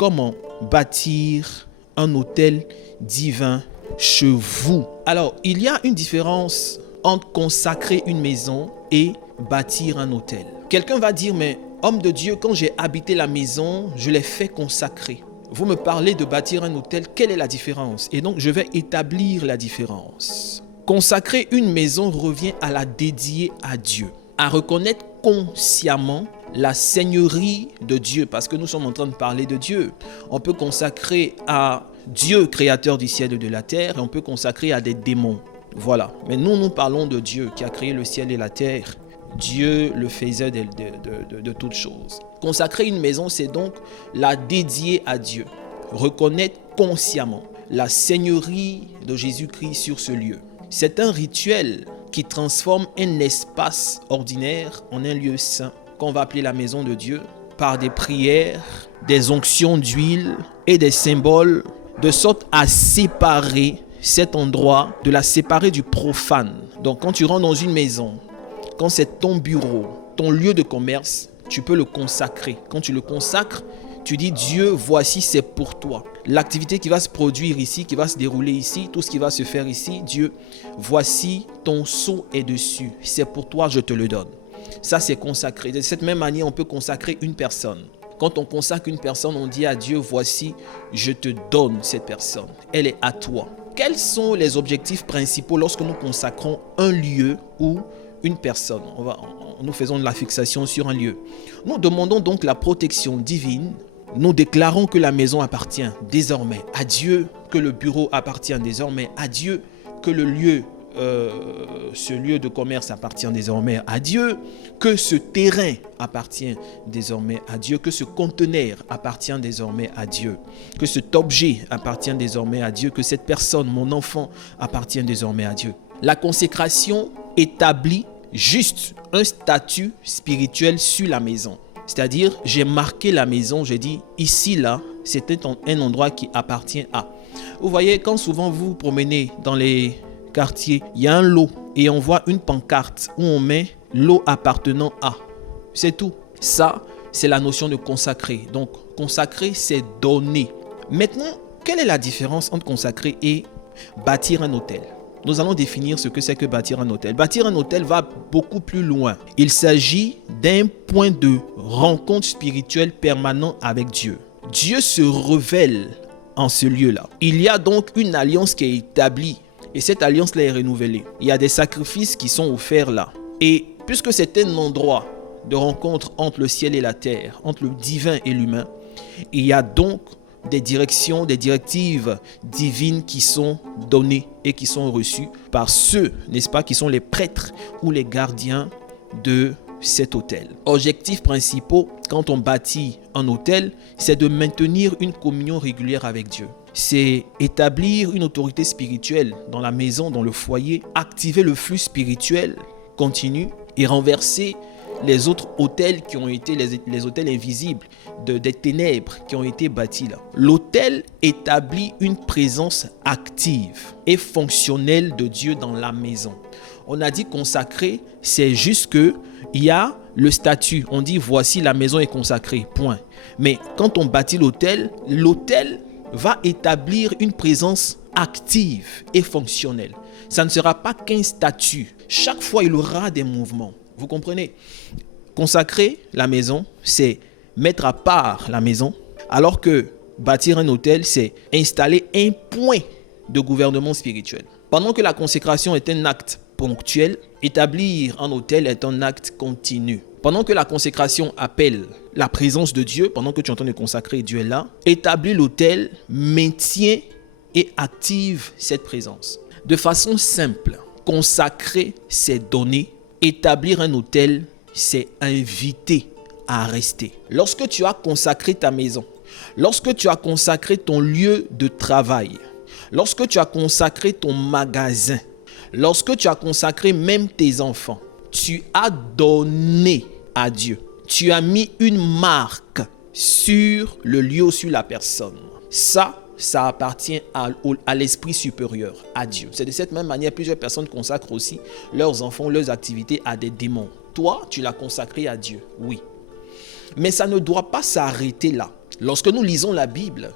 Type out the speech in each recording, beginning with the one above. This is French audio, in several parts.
comment bâtir un autel divin chez vous. Alors, il y a une différence entre consacrer une maison et bâtir un autel. Quelqu'un va dire, mais homme de Dieu, quand j'ai habité la maison, je l'ai fait consacrer. Vous me parlez de bâtir un autel, quelle est la différence? Et donc, je vais établir la différence. Consacrer une maison revient à la dédier à Dieu, à reconnaître consciemment la seigneurie de Dieu, parce que nous sommes en train de parler de Dieu. On peut consacrer à Dieu, créateur du ciel et de la terre, et on peut consacrer à des démons. Voilà. Mais nous parlons de Dieu qui a créé le ciel et la terre. Dieu le faisait de toutes choses. Consacrer une maison, c'est donc la dédier à Dieu. Reconnaître consciemment la seigneurie de Jésus-Christ sur ce lieu. C'est un rituel qui transforme un espace ordinaire en un lieu saint, qu'on va appeler la maison de Dieu, par des prières, des onctions d'huile et des symboles, de sorte à séparer cet endroit, de la séparer du profane. Donc quand tu rentres dans une maison, quand c'est ton bureau, ton lieu de commerce, tu peux le consacrer. Quand tu le consacres, tu dis Dieu, voici, c'est pour toi. L'activité qui va se produire ici, qui va se dérouler ici, tout ce qui va se faire ici, Dieu, voici, ton sceau est dessus. C'est pour toi, je te le donne. Ça, c'est consacré. De cette même manière, on peut consacrer une personne. Quand on consacre une personne, on dit à Dieu, voici, je te donne cette personne. Elle est à toi. Quels sont les objectifs principaux lorsque nous consacrons un lieu ou une personne? Nous faisons de la fixation sur un lieu. Nous demandons donc la protection divine. Nous déclarons que la maison appartient désormais à Dieu, que le bureau appartient désormais à Dieu, que ce lieu de commerce appartient désormais à Dieu, que ce terrain appartient désormais à Dieu, que ce conteneur appartient désormais à Dieu, que cet objet appartient désormais à Dieu, que cette personne, mon enfant, appartient désormais à Dieu. La consécration établit juste un statut spirituel sur la maison. C'est-à-dire, j'ai marqué la maison, j'ai dit, ici, là, c'était un endroit qui appartient à. Vous voyez, quand souvent vous vous promenez dans les quartiers, il y a un lot et on voit une pancarte où on met lot appartenant à. C'est tout. Ça, c'est la notion de consacrer. Donc, consacrer, c'est donner. Maintenant, quelle est la différence entre consacrer et bâtir un autel? Nous allons définir ce que c'est que bâtir un autel. Bâtir un autel va beaucoup plus loin. Il s'agit d'un point de rencontre spirituelle permanent avec Dieu. Dieu se révèle en ce lieu-là. Il y a donc une alliance qui est établie et cette alliance-là est renouvelée. Il y a des sacrifices qui sont offerts là. Et puisque c'est un endroit de rencontre entre le ciel et la terre, entre le divin et l'humain, il y a donc des directions, des directives divines qui sont données et qui sont reçues par ceux, n'est-ce pas, qui sont les prêtres ou les gardiens de cet autel. Objectifs principaux quand on bâtit un autel, c'est de maintenir une communion régulière avec Dieu. C'est établir une autorité spirituelle dans la maison, dans le foyer, activer le flux spirituel continu et renverser les autres autels qui ont été les autels invisibles des ténèbres qui ont été bâtis là. L'autel établit une présence active et fonctionnelle de Dieu dans la maison. On a dit consacré, c'est juste que il y a le statut. On dit voici la maison est consacrée, point. Mais quand on bâtit l'autel va établir une présence active et fonctionnelle. Ça ne sera pas qu'un statut. Chaque fois, il y aura des mouvements. Vous comprenez? Consacrer la maison, c'est mettre à part la maison, alors que bâtir un autel, c'est installer un point de gouvernement spirituel. Pendant que la consécration est un acte ponctuel, établir un autel est un acte continu. Pendant que la consécration appelle la présence de Dieu, pendant que tu es en train de consacrer, Dieu est là, établir l'autel maintient et active cette présence. De façon simple, consacrer, c'est donner. Établir un autel, c'est inviter à rester. Lorsque tu as consacré ta maison, lorsque tu as consacré ton lieu de travail, lorsque tu as consacré ton magasin, lorsque tu as consacré même tes enfants, tu as donné à Dieu. Tu as mis une marque sur le lieu, sur la personne. Ça appartient à l'esprit supérieur, à Dieu. C'est de cette même manière, plusieurs personnes consacrent aussi leurs enfants, leurs activités à des démons. Toi, tu l'as consacré à Dieu, oui. Mais ça ne doit pas s'arrêter là. Lorsque nous lisons la Bible,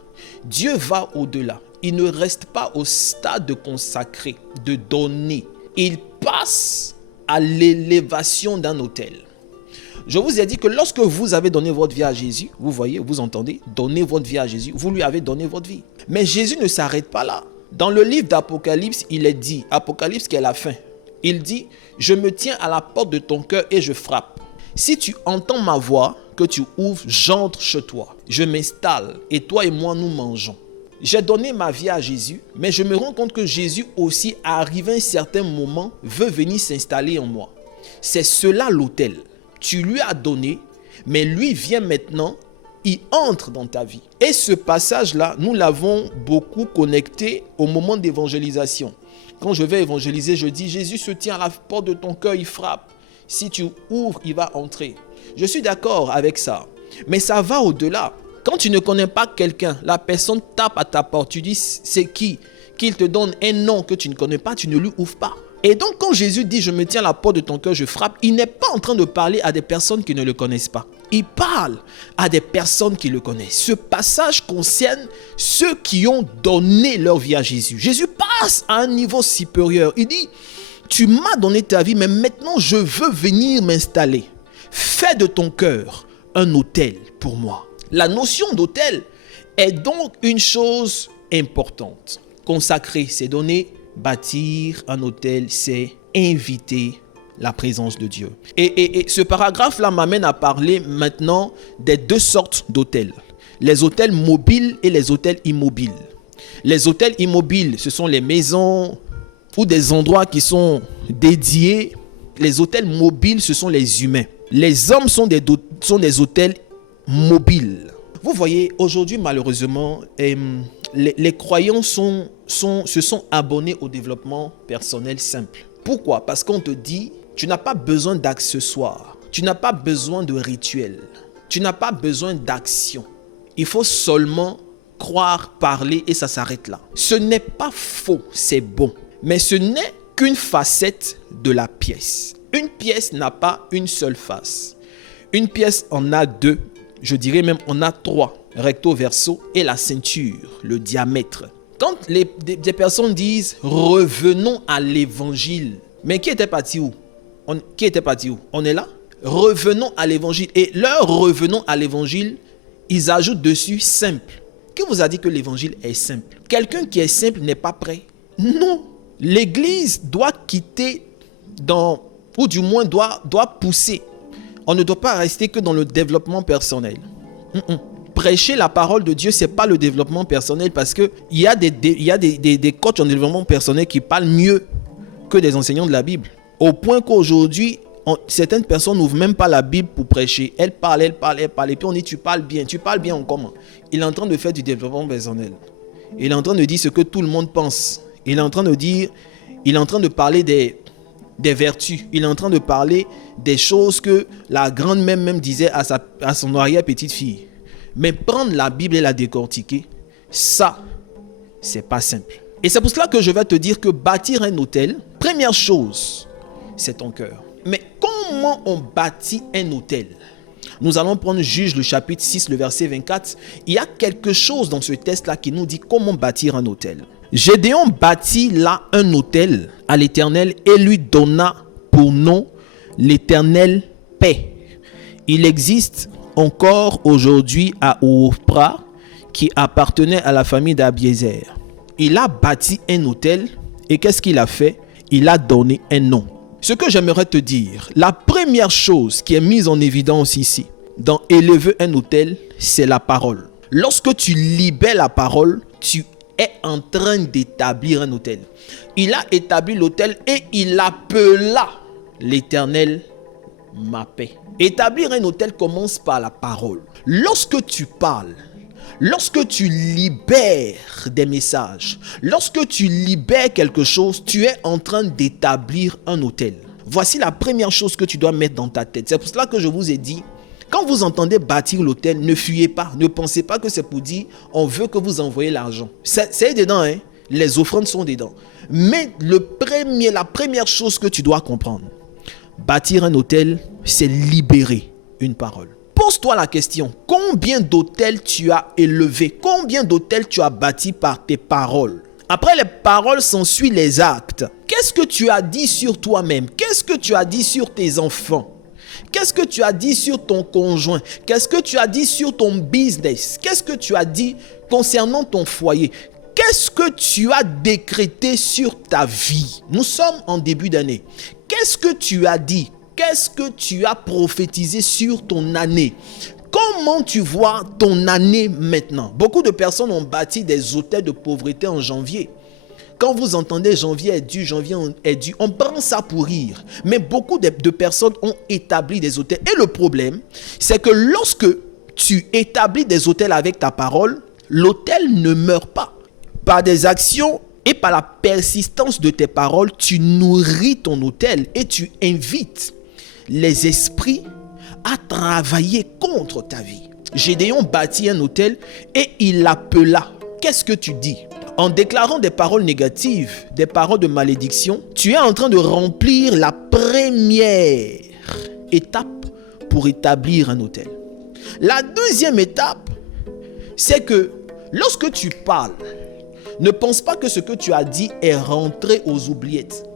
Dieu va au-delà. Il ne reste pas au stade de consacrer, de donner. Il passe à l'élévation d'un autel. Je vous ai dit que lorsque vous avez donné votre vie à Jésus, vous voyez, vous entendez, donner votre vie à Jésus, vous lui avez donné votre vie. Mais Jésus ne s'arrête pas là. Dans le livre d'Apocalypse, il est dit, Apocalypse qui est la fin, il dit, je me tiens à la porte de ton cœur et je frappe. Si tu entends ma voix, que tu ouvres, j'entre chez toi. Je m'installe et toi et moi nous mangeons. J'ai donné ma vie à Jésus, mais je me rends compte que Jésus aussi, arrivé à un certain moment, veut venir s'installer en moi. C'est cela l'autel. Tu lui as donné, mais lui vient maintenant, il entre dans ta vie. Et ce passage-là, nous l'avons beaucoup connecté au moment d'évangélisation. Quand je vais évangéliser, je dis, Jésus se tient à la porte de ton cœur, il frappe. Si tu ouvres, il va entrer. Je suis d'accord avec ça, mais ça va au-delà. Quand tu ne connais pas quelqu'un, la personne tape à ta porte, tu dis, c'est qui? Qu'il te donne un nom que tu ne connais pas, tu ne lui ouvres pas. Et donc quand Jésus dit, je me tiens à la porte de ton cœur, je frappe, il n'est pas en train de parler à des personnes qui ne le connaissent pas. Il parle à des personnes qui le connaissent. Ce passage concerne ceux qui ont donné leur vie à Jésus. Jésus passe à un niveau supérieur. Il dit, tu m'as donné ta vie, mais maintenant je veux venir m'installer. Fais de ton cœur un autel pour moi. La notion d'autel est donc une chose importante. Consacrer, c'est donner. Bâtir un autel, c'est inviter la présence de Dieu. Et ce paragraphe-là m'amène à parler maintenant des deux sortes d'autels. Les autels mobiles et les autels immobiles. Les autels immobiles, ce sont les maisons ou des endroits qui sont dédiés. Les autels mobiles, ce sont les humains. Les hommes sont des autels mobiles. Vous voyez, aujourd'hui, malheureusement, les croyants se sont abonnés au développement personnel simple. Pourquoi? Parce qu'on te dit, tu n'as pas besoin d'accessoires, tu n'as pas besoin de rituels, tu n'as pas besoin d'action. Il faut seulement croire, parler et ça s'arrête là. Ce n'est pas faux, c'est bon, mais ce n'est qu'une facette de la pièce. Une pièce n'a pas une seule face. Une pièce en a deux. Je dirais même on a trois, recto verso et la ceinture, le diamètre. Quand des personnes disent revenons à l'évangile, mais qui était parti où? On est là? Revenons à l'évangile. Et leur revenons à l'évangile, ils ajoutent dessus simple. Qui vous a dit que l'évangile est simple? Quelqu'un qui est simple n'est pas prêt. Non. L'église doit quitter ou du moins doit pousser. On ne doit pas rester que dans le développement personnel. Prêcher la parole de Dieu, ce n'est pas le développement personnel parce qu'il y a des coachs en développement personnel qui parlent mieux que des enseignants de la Bible. Au point qu'aujourd'hui, certaines personnes n'ouvrent même pas la Bible pour prêcher. Elles parlent. Et puis on dit, tu parles bien en comment? Il est en train de faire du développement personnel. Il est en train de dire ce que tout le monde pense. Il est en train de parler des vertus. Il est en train de parler des choses que la grand-mère même disait à son arrière-petite-fille. Mais prendre la Bible et la décortiquer, ça, c'est pas simple. Et c'est pour cela que je vais te dire que bâtir un autel, première chose, c'est ton cœur. Mais comment on bâtit un autel? Nous allons prendre Juge le chapitre 6, le verset 24. Il y a quelque chose dans ce texte-là qui nous dit comment bâtir un autel. Gédéon bâtit là un autel à l'Éternel et lui donna pour nom l'Éternel paix. Il existe encore aujourd'hui à Ophrah qui appartenait à la famille d'Abiézer. Il a bâti un autel et qu'est-ce qu'il a fait? Il a donné un nom. Ce que j'aimerais te dire, la première chose qui est mise en évidence ici, dans élever un autel, c'est la parole. Lorsque tu libères la parole, tu es en train d'établir un autel. Il a établi l'autel et il appela l'Éternel ma paix. Établir un autel commence par la parole. Lorsque tu parles, lorsque tu libères des messages, lorsque tu libères quelque chose, tu es en train d'établir un autel. Voici la première chose que tu dois mettre dans ta tête. C'est pour cela que je vous ai dit, quand vous entendez bâtir l'autel, ne fuyez pas. Ne pensez pas que c'est pour dire, on veut que vous envoyez l'argent. C'est dedans, hein? Les offrandes sont dedans. Mais la première chose que tu dois comprendre, bâtir un autel, c'est libérer une parole. Pose-toi la question, combien d'autels tu as élevés? Combien d'autels tu as bâtis par tes paroles? Après les paroles s'ensuit les actes. Qu'est-ce que tu as dit sur toi-même? Qu'est-ce que tu as dit sur tes enfants? Qu'est-ce que tu as dit sur ton conjoint? Qu'est-ce que tu as dit sur ton business? Qu'est-ce que tu as dit concernant ton foyer? Qu'est-ce que tu as décrété sur ta vie? Nous sommes en début d'année. Qu'est-ce que tu as dit? Qu'est-ce que tu as prophétisé sur ton année? Comment tu vois ton année maintenant? Beaucoup de personnes ont bâti des hôtels de pauvreté en janvier. Quand vous entendez janvier est dû, on prend ça pour rire. Mais beaucoup de personnes ont établi des hôtels. Et le problème, c'est que lorsque tu établis des hôtels avec ta parole, l'hôtel ne meurt pas. Par des actions et par la persistance de tes paroles, tu nourris ton hôtel et tu invites les esprits à travailler contre ta vie. Gédéon bâtit un hôtel et il l'appela. Qu'est-ce que tu dis? En déclarant des paroles négatives, des paroles de malédiction, tu es en train de remplir la première étape pour établir un hôtel. La deuxième étape, c'est que lorsque tu parles, ne pense pas que ce que tu as dit est rentré aux oubliettes.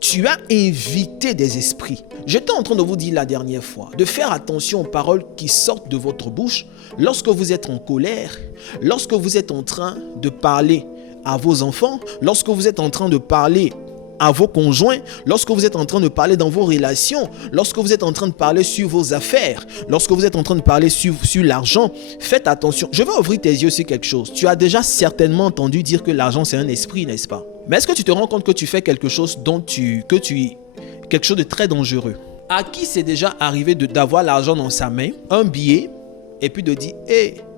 Tu as invité des esprits. J'étais en train de vous dire la dernière fois de faire attention aux paroles qui sortent de votre bouche lorsque vous êtes en colère, lorsque vous êtes en train de parler à vos enfants, lorsque vous êtes en train de parler à vos conjoints, lorsque vous êtes en train de parler dans vos relations, lorsque vous êtes en train de parler sur vos affaires, lorsque vous êtes en train de parler sur l'argent. Faites attention. Je vais ouvrir tes yeux sur quelque chose. Tu as déjà certainement entendu dire que l'argent c'est un esprit, n'est-ce pas? Mais est-ce que tu te rends compte que tu fais quelque chose quelque chose de très dangereux? À qui c'est déjà arrivé d'avoir l'argent dans sa main, un billet, et puis de dire,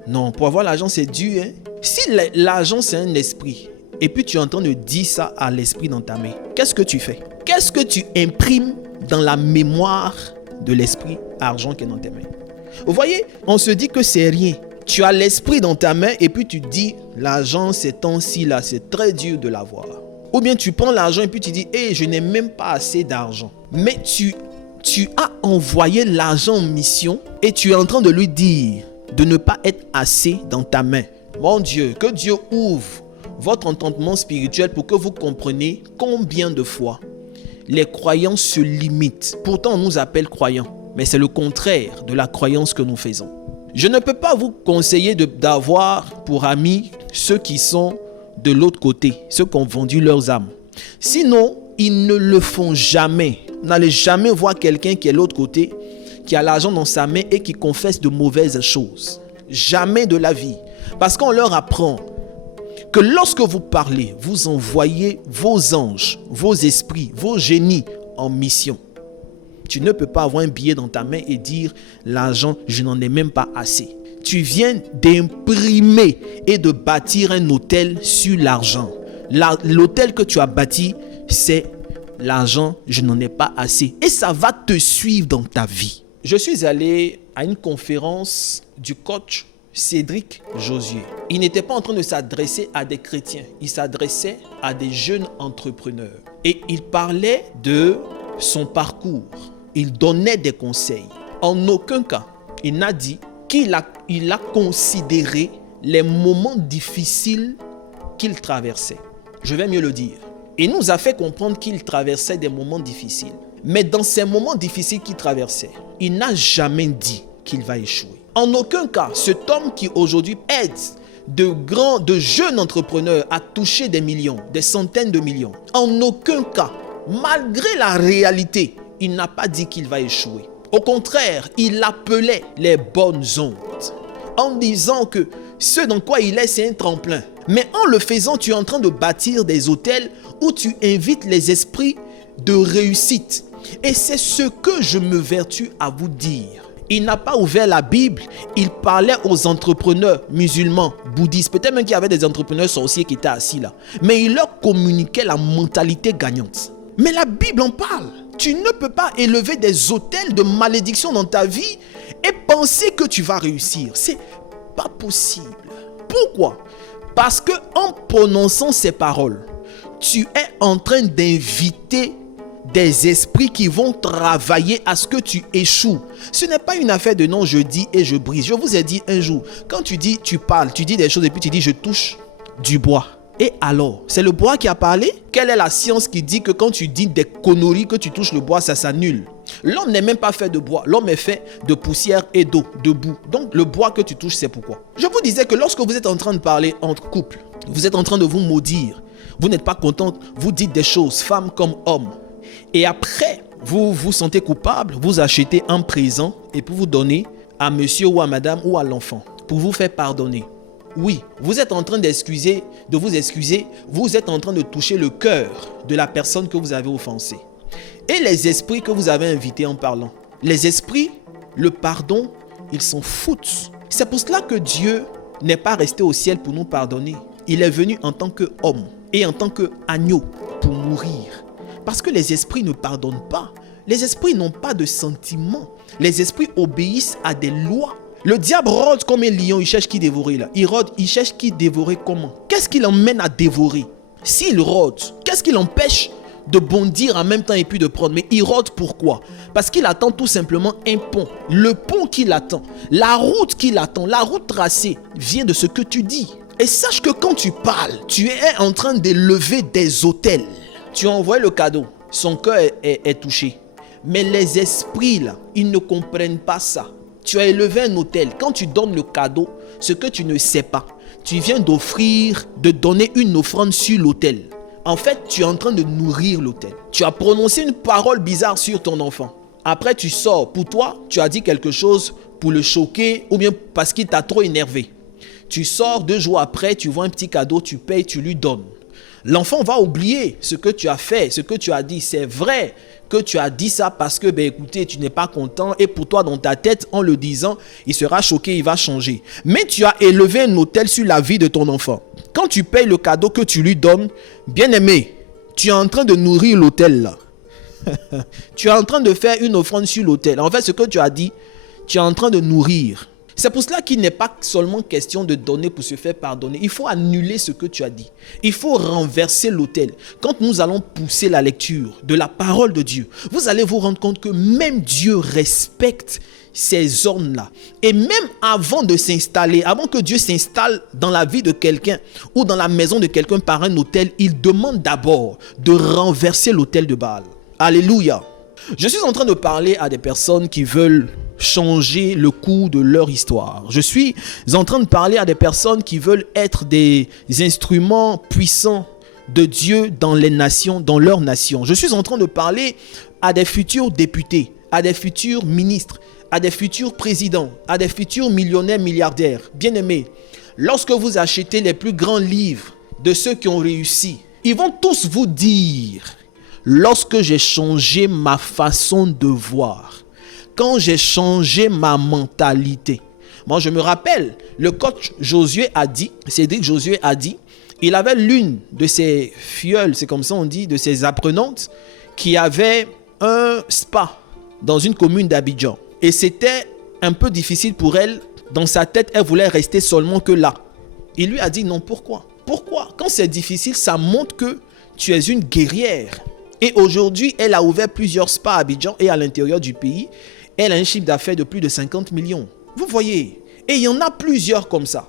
non, pour avoir l'argent c'est dur, hein? Si l'argent c'est un esprit, et puis tu es en train de dire ça à l'esprit dans ta main, qu'est-ce que tu fais? Qu'est-ce que tu imprimes dans la mémoire de l'esprit argent qui est dans tes mains? Vous voyez, on se dit que c'est rien. Tu as l'esprit dans ta main et puis tu dis, l'argent ces temps-ci là, c'est très dur de l'avoir. Ou bien tu prends l'argent et puis tu dis, je n'ai même pas assez d'argent. Mais tu as envoyé l'argent en mission et tu es en train de lui dire de ne pas être assez dans ta main. Mon Dieu, que Dieu ouvre votre entendement spirituel pour que vous compreniez combien de fois les croyants se limitent. Pourtant, on nous appelle croyants, mais c'est le contraire de la croyance que nous faisons. Je ne peux pas vous conseiller d'avoir pour amis ceux qui sont de l'autre côté, ceux qui ont vendu leurs âmes. Sinon, ils ne le font jamais. Vous n'allez jamais voir quelqu'un qui est de l'autre côté, qui a l'argent dans sa main et qui confesse de mauvaises choses. Jamais de la vie. Parce qu'on leur apprend que lorsque vous parlez, vous envoyez vos anges, vos esprits, vos génies en mission. Tu ne peux pas avoir un billet dans ta main et dire l'argent, je n'en ai même pas assez. Tu viens d'imprimer et de bâtir un hôtel sur l'argent. L'hôtel que tu as bâti, c'est l'argent, je n'en ai pas assez. Et ça va te suivre dans ta vie. Je suis allé à une conférence du coach Cédric Josué. Il n'était pas en train de s'adresser à des chrétiens. Il s'adressait à des jeunes entrepreneurs. Et il parlait de son parcours. Il donnait des conseils. En aucun cas, il n'a dit qu'il a considéré les moments difficiles qu'il traversait. Je vais mieux le dire. Il nous a fait comprendre qu'il traversait des moments difficiles. Mais dans ces moments difficiles qu'il traversait, il n'a jamais dit qu'il va échouer. En aucun cas, cet homme qui aujourd'hui aide de jeunes entrepreneurs à toucher des millions, des centaines de millions, en aucun cas, malgré la réalité, il n'a pas dit qu'il va échouer. Au contraire, il appelait les bonnes ondes en disant que ce dans quoi il est, c'est un tremplin. Mais en le faisant, tu es en train de bâtir des hôtels où tu invites les esprits de réussite. Et c'est ce que je me vertue à vous dire. Il n'a pas ouvert la Bible, il parlait aux entrepreneurs musulmans, bouddhistes, peut-être même qu'il y avait des entrepreneurs sorciers qui étaient assis là. Mais il leur communiquait la mentalité gagnante. Mais la Bible en parle. Tu ne peux pas élever des hôtels de malédiction dans ta vie et penser que tu vas réussir. C'est pas possible. Pourquoi? Parce que en prononçant ces paroles, tu es en train d'inviter des esprits qui vont travailler à ce que tu échoues. Ce n'est pas une affaire de non, je dis et je brise. Je vous ai dit un jour, quand tu dis, tu parles, tu dis des choses et puis tu dis je touche du bois. Et alors, c'est le bois qui a parlé? Quelle est la science qui dit que quand tu dis des conneries, que tu touches le bois, ça s'annule? L'homme n'est même pas fait de bois. L'homme est fait de poussière et d'eau, de boue. Donc, le bois que tu touches, c'est pourquoi. Je vous disais que lorsque vous êtes en train de parler entre couples, vous êtes en train de vous maudire, vous n'êtes pas contente, vous dites des choses, femme comme homme. Et après, vous vous sentez coupable, vous achetez un présent et puis vous donnez à monsieur ou à madame ou à l'enfant pour vous faire pardonner. Oui, vous êtes en train de vous excuser, vous êtes en train de toucher le cœur de la personne que vous avez offensée. Et les esprits que vous avez invités en parlant, les esprits, le pardon, ils s'en foutent. C'est pour cela que Dieu n'est pas resté au ciel pour nous pardonner. Il est venu en tant qu'homme et en tant qu'agneau pour mourir. Parce que les esprits ne pardonnent pas. Les esprits n'ont pas de sentiments. Les esprits obéissent à des lois. Le diable rôde comme un lion, il cherche qui dévorer là. Il rôde, il cherche qui dévorer comment? Qu'est-ce qui l'emmène à dévorer? S'il rôde, qu'est-ce qui l'empêche de bondir en même temps et puis de prendre? Mais il rôde pourquoi? Parce qu'il attend tout simplement un pont. Le pont qu'il attend, la route qu'il attend, la route tracée vient de ce que tu dis. Et sache que quand tu parles, tu es en train d'élever des autels. Tu as envoyé le cadeau, son cœur est touché. Mais les esprits là, ils ne comprennent pas ça. Tu as élevé un autel. Quand tu donnes le cadeau, ce que tu ne sais pas, tu viens de donner une offrande sur l'autel. En fait, tu es en train de nourrir l'autel. Tu as prononcé une parole bizarre sur ton enfant. Après, tu sors. Pour toi, tu as dit quelque chose pour le choquer ou bien parce qu'il t'a trop énervé. Tu sors 2 jours après, tu vois un petit cadeau, tu payes, tu lui donnes. L'enfant va oublier ce que tu as fait, ce que tu as dit. C'est vrai que tu as dit ça parce que, écoutez, tu n'es pas content. Et pour toi, dans ta tête, en le disant, il sera choqué, il va changer. Mais tu as élevé un autel sur la vie de ton enfant. Quand tu payes le cadeau que tu lui donnes, bien aimé, tu es en train de nourrir l'autel là. Tu es en train de faire une offrande sur l'autel. En fait, ce que tu as dit, tu es en train de nourrir. C'est pour cela qu'il n'est pas seulement question de donner pour se faire pardonner. Il faut annuler ce que tu as dit. Il faut renverser l'autel. Quand nous allons pousser la lecture de la parole de Dieu, vous allez vous rendre compte que même Dieu respecte ces ordres-là. Et même avant de s'installer, avant que Dieu s'installe dans la vie de quelqu'un ou dans la maison de quelqu'un par un autel, il demande d'abord de renverser l'autel de Baal. Alléluia. Je suis en train de parler à des personnes qui veulent changer le cours de leur histoire. Je suis en train de parler à des personnes qui veulent être des instruments puissants de Dieu dans les nations, dans leur nation. Je suis en train de parler à des futurs députés, à des futurs ministres, à des futurs présidents, à des futurs millionnaires, milliardaires. Bien-aimés, lorsque vous achetez les plus grands livres de ceux qui ont réussi, ils vont tous vous dire: lorsque j'ai changé ma façon de voir, quand j'ai changé ma mentalité. Moi, je me rappelle, le coach Josué a dit, Cédric Josué a dit, il avait l'une de ses filleules, c'est comme ça on dit, de ses apprenantes, qui avait un spa dans une commune d'Abidjan. Et c'était un peu difficile pour elle. Dans sa tête, elle voulait rester seulement que là. Il lui a dit non, pourquoi? Pourquoi? Quand c'est difficile, ça montre que tu es une guerrière. Et aujourd'hui, elle a ouvert plusieurs spas à Abidjan et à l'intérieur du pays. Elle a un chiffre d'affaires de plus de 50 millions. Vous voyez? Et il y en a plusieurs comme ça.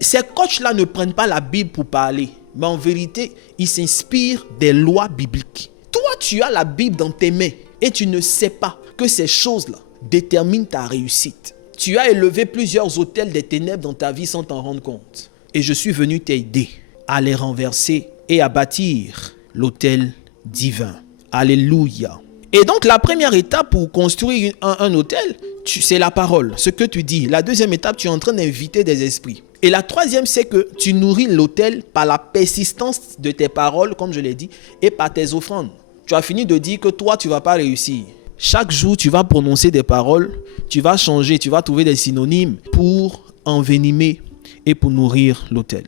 Ces coachs-là ne prennent pas la Bible pour parler. Mais en vérité, ils s'inspirent des lois bibliques. Toi, tu as la Bible dans tes mains et tu ne sais pas que ces choses-là déterminent ta réussite. Tu as élevé plusieurs autels des ténèbres dans ta vie sans t'en rendre compte. Et je suis venu t'aider à les renverser et à bâtir l'autel divin. Alléluia. Et donc la première étape pour construire un autel, c'est la parole, ce que tu dis. La deuxième étape, tu es en train d'inviter des esprits. Et la troisième, c'est que tu nourris l'autel par la persistance de tes paroles, comme je l'ai dit, et par tes offrandes. Tu as fini de dire que toi, tu ne vas pas réussir. Chaque jour, tu vas prononcer des paroles, tu vas changer, tu vas trouver des synonymes pour envenimer et pour nourrir l'autel.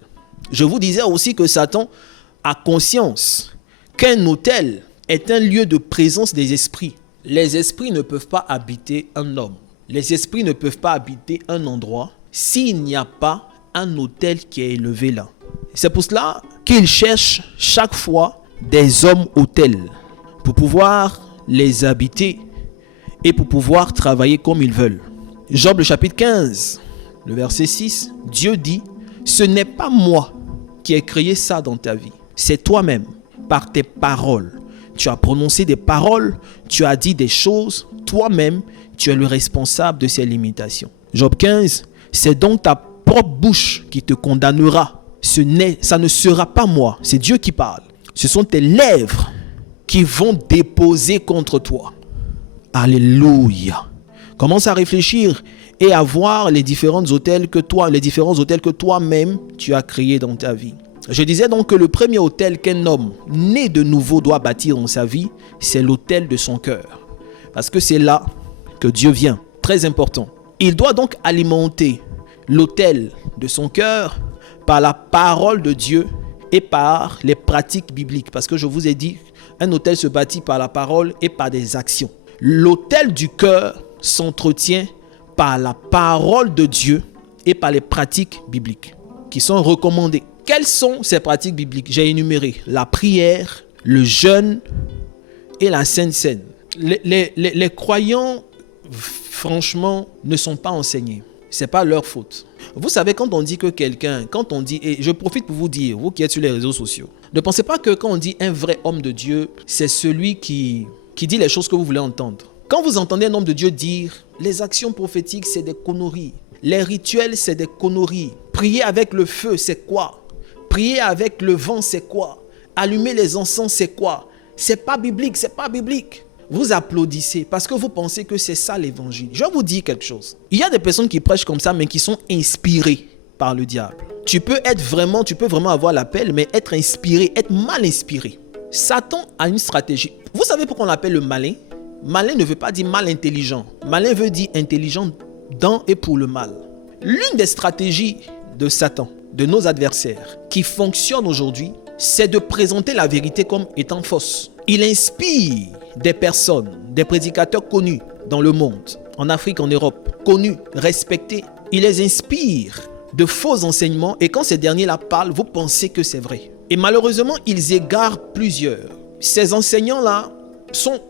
Je vous disais aussi que Satan a conscience qu'un autel est un lieu de présence des esprits. Les esprits ne peuvent pas habiter un homme. Les esprits ne peuvent pas habiter un endroit s'il n'y a pas un autel qui est élevé là. C'est pour cela qu'ils cherchent chaque fois des hommes autels. pour pouvoir les habiter et pour pouvoir travailler comme ils veulent. Job le chapitre 15, le verset 6, Dieu dit, ce n'est pas moi qui ai créé ça dans ta vie, c'est toi-même, par tes paroles. Tu as prononcé des paroles, tu as dit des choses, toi-même, tu es le responsable de ces limitations. Job 15, c'est donc ta propre bouche qui te condamnera. Ça ne sera pas moi, c'est Dieu qui parle. Ce sont tes lèvres qui vont déposer contre toi. Alléluia. Commence à réfléchir et à voir les différents hôtels que toi-même tu as créés dans ta vie. Je disais donc que le premier hôtel qu'un homme né de nouveau doit bâtir dans sa vie, c'est l'hôtel de son cœur. Parce que c'est là que Dieu vient. Très important. Il doit donc alimenter l'hôtel de son cœur par la parole de Dieu et par les pratiques bibliques. Parce que je vous ai dit, un hôtel se bâtit par la parole et par des actions. L'hôtel du cœur s'entretient par la parole de Dieu et par les pratiques bibliques qui sont recommandées. Quelles sont ces pratiques bibliques? J'ai énuméré la prière, le jeûne et la Sainte Seine. Les croyants, franchement, ne sont pas enseignés. Ce n'est pas leur faute. Vous savez, quand on dit que quelqu'un, et je profite pour vous dire, vous qui êtes sur les réseaux sociaux, ne pensez pas que quand on dit un vrai homme de Dieu, c'est celui qui dit les choses que vous voulez entendre. Quand vous entendez un homme de Dieu dire, les actions prophétiques, c'est des conneries. Les rituels, c'est des conneries. Prier avec le feu, c'est quoi? Prier avec le vent, c'est quoi? Allumer les encens, c'est quoi? C'est pas biblique, c'est pas biblique. Vous applaudissez parce que vous pensez que c'est ça l'évangile. Je vais vous dire quelque chose. Il y a des personnes qui prêchent comme ça, mais qui sont inspirées par le diable. Tu peux vraiment avoir l'appel, mais être inspiré, être mal inspiré. Satan a une stratégie. Vous savez pourquoi on l'appelle le malin? Malin ne veut pas dire mal intelligent. Malin veut dire intelligent dans et pour le mal. L'une des stratégies de Satan, de nos adversaires, qui fonctionne aujourd'hui, c'est de présenter la vérité comme étant fausse. Il inspire des personnes, des prédicateurs connus dans le monde, en Afrique, en Europe, connus, respectés. Il les inspire de faux enseignements et quand ces derniers-là parlent, vous pensez que c'est vrai. Et malheureusement, ils égarent plusieurs. Ces enseignants-là sont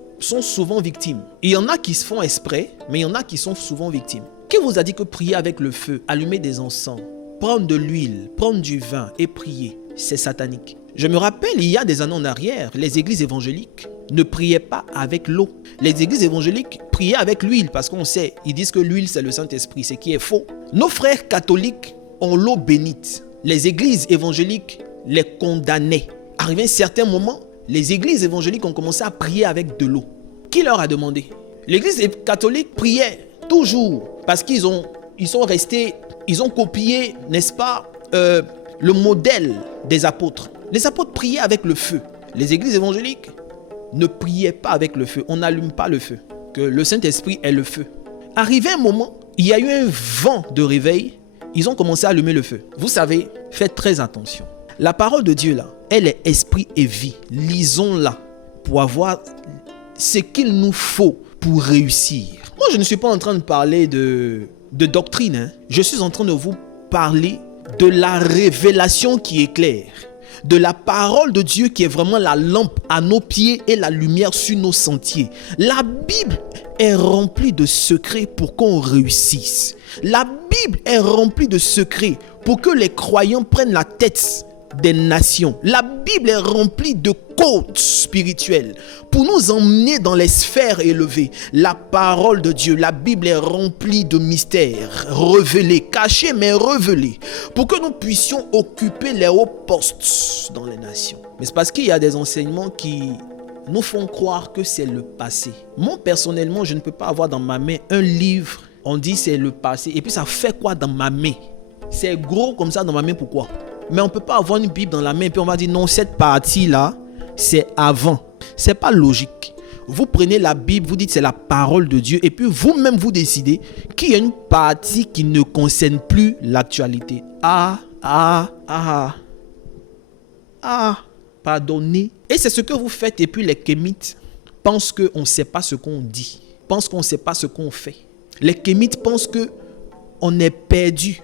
souvent victimes. Il y en a qui se font exprès, mais il y en a qui sont souvent victimes. Qui vous a dit que prier avec le feu, allumer des encens, prendre de l'huile, prendre du vin et prier, c'est satanique? Je me rappelle, il y a des années en arrière, les églises évangéliques ne priaient pas avec l'eau. Les églises évangéliques priaient avec l'huile parce qu'on sait, ils disent que l'huile c'est le Saint-Esprit, ce qui est faux. Nos frères catholiques ont l'eau bénite. Les églises évangéliques les condamnaient. Arrivé un certain moment, les églises évangéliques ont commencé à prier avec de l'eau. Qui leur a demandé? L'église catholique priait toujours parce qu'ils ont copié, n'est-ce pas, le modèle des apôtres. Les apôtres priaient avec le feu. Les églises évangéliques ne priaient pas avec le feu. On n'allume pas le feu. Que le Saint-Esprit est le feu. Arrivé un moment, il y a eu un vent de réveil. Ils ont commencé à allumer le feu. Vous savez, faites très attention. La parole de Dieu là, elle est esprit et vie. Lisons-la pour avoir ce qu'il nous faut pour réussir. Moi, je ne suis pas en train de parler de doctrine. Je suis en train de vous parler de la révélation qui éclaire. De la parole de Dieu qui est vraiment la lampe à nos pieds et la lumière sur nos sentiers. La Bible est remplie de secrets pour qu'on réussisse. La Bible est remplie de secrets pour que les croyants prennent la tête des nations. La Bible est remplie de codes spirituels pour nous emmener dans les sphères élevées. La parole de Dieu, la Bible est remplie de mystères révélés, cachés mais révélés, pour que nous puissions occuper les hauts postes dans les nations. Mais c'est parce qu'il y a des enseignements qui nous font croire que c'est le passé. Moi, personnellement, je ne peux pas avoir dans ma main un livre, on dit c'est le passé, et puis ça fait quoi dans ma main? C'est gros comme ça dans ma main, pourquoi? Mais on ne peut pas avoir une Bible dans la main et puis on va dire non, cette partie-là, c'est avant. Ce n'est pas logique. Vous prenez la Bible, vous dites c'est la parole de Dieu et puis vous-même vous décidez qu'il y a une partie qui ne concerne plus l'actualité. Pardonnez. Et c'est ce que vous faites et puis les kémites pensent qu'on ne sait pas ce qu'on dit. Pensent qu'on ne sait pas ce qu'on fait. Les kémites pensent qu'on est perdu.